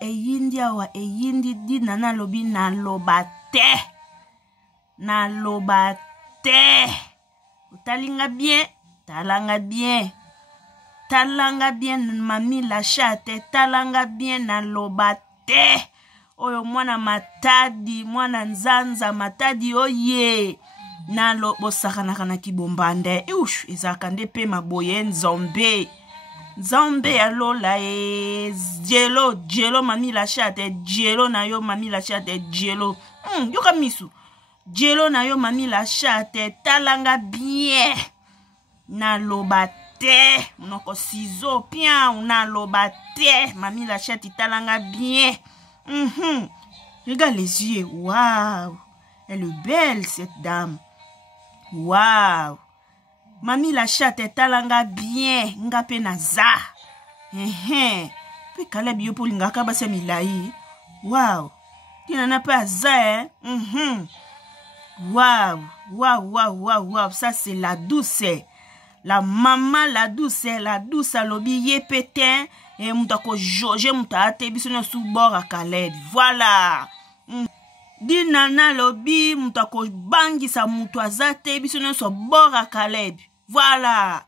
eyindi awa eyindi dina nalobi naloba te utalinga bien talanga bien mami la chate talanga bien naloba te oyo mwana matadi mwana nzanza matadi oye nalobo sakanaka na kibombande ezalaka nde pe maboye Nzombe alola jelo mami la chate jelo na yo mami la chate jelo yoka misu jelo na yo mami la chate talanga bien naloba te monoko ciseau pian naloba te mami la chate talanga bien regarde les yeux, waouh, elle est belle cette dame, waouh. Mami la chate talanga bien nga pe naza pe Caleb yo polinga ka basa milai wow tina na pa za wow ça c'est la douce la maman la douce lobi ye pétin et mutako George mutate biso no sous bord à Caleb voilà dinana lobi mutako bangisa mutu azate biso no so bord à Caleb voilà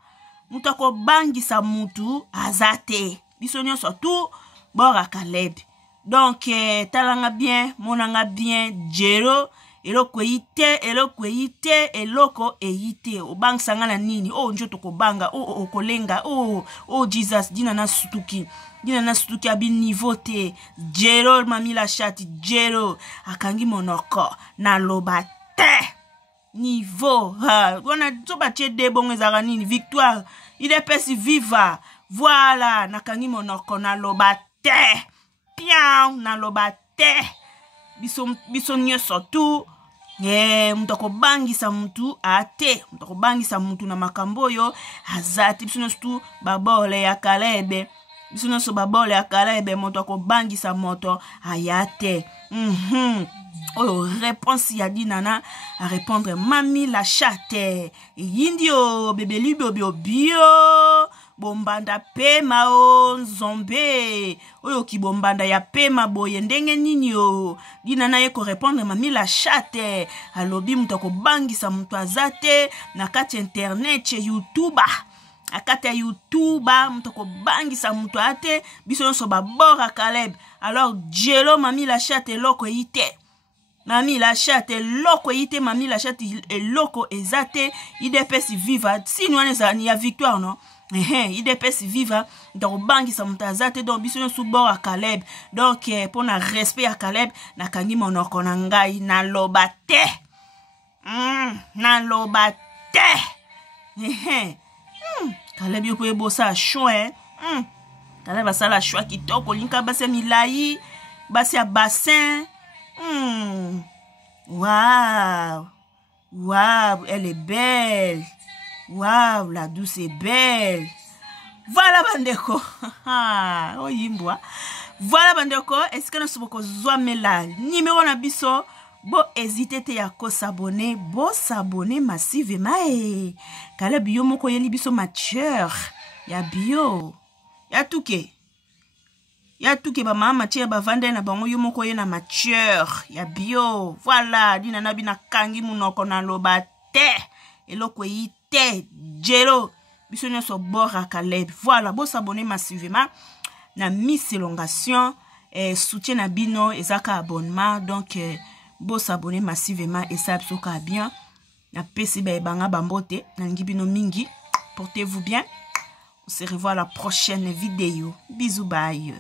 mutako bangisa mutu azate biso no so tout bord à Caleb donc talanga bien monanga bien jero eloko yite eloko eyite obang sangana nini njoto ko banga kolenga Jesus dinana sutuki abi niveau te jero mami la chati jero akangi monoko na loba te niveau. On a tout bâti des bons zaranini. Victoire. Il est perçu viva. Voilà. Nakangi monoko na lobate. Pian na lobate. Biso nyoso tu. Mutako bangisa mutu ate. Mutako bangisa mutu na makambo yo. Azati. Biso nyoso tu babole ya Kalebe. Biso nyoso babole ya Kalebe. Mutako bangisa moto ayate. Oh, réponse yadi nana à répondre mami la chatte yindio bébé libio bio bombanda pema o nzombe oyo ki bombanda ya pema boye ndenge nini o dinana ye ko répondre mami la chatte alobi mutako bangisa mutu azate na kati internet chez YouTube akata YouTube mutako bangisa mutu ate biso nso babora Caleb alors Jelo mami la chatte loko ite Mami la chatte loko ite mami la chatte loko ezate idepesi viva si nous on ya victoire non idepesi viva donc bangi sa mutazate donc biso sous bord à Caleb donc pour na respect à Caleb na kangi monoko na ngai na lobate Caleb yo poye bossa choix Caleb va ça la choix kitoko linka base milai base ya bassin Waouh, waouh, elle est belle. Waouh, la douce est belle. Voilà bandeko. Oh yimbwa. Voilà bandeko. Est-ce que nous sommes là? Numéro na biso. Bo hésitez te ya ko s'abonner. Bo s'abonner massivement. Kale bio moko yeli biso mature. Ya bio. Ya touke. Ya tout ke ba mama tia ba vande na bango yo moko ye na mature ya bio voilà dina na bina kangi munoko na loba te eloko ite Jelo biso nyoso bora Caleb voilà bo s'abonner massivement na Miss Elongation soutien na bino ezaka abonnement donc bo s'abonner massivement et ça soka bien na pesi ba banga bambote na ngibino mingi portez-vous bien on se revoit à la prochaine vidéo bisous bye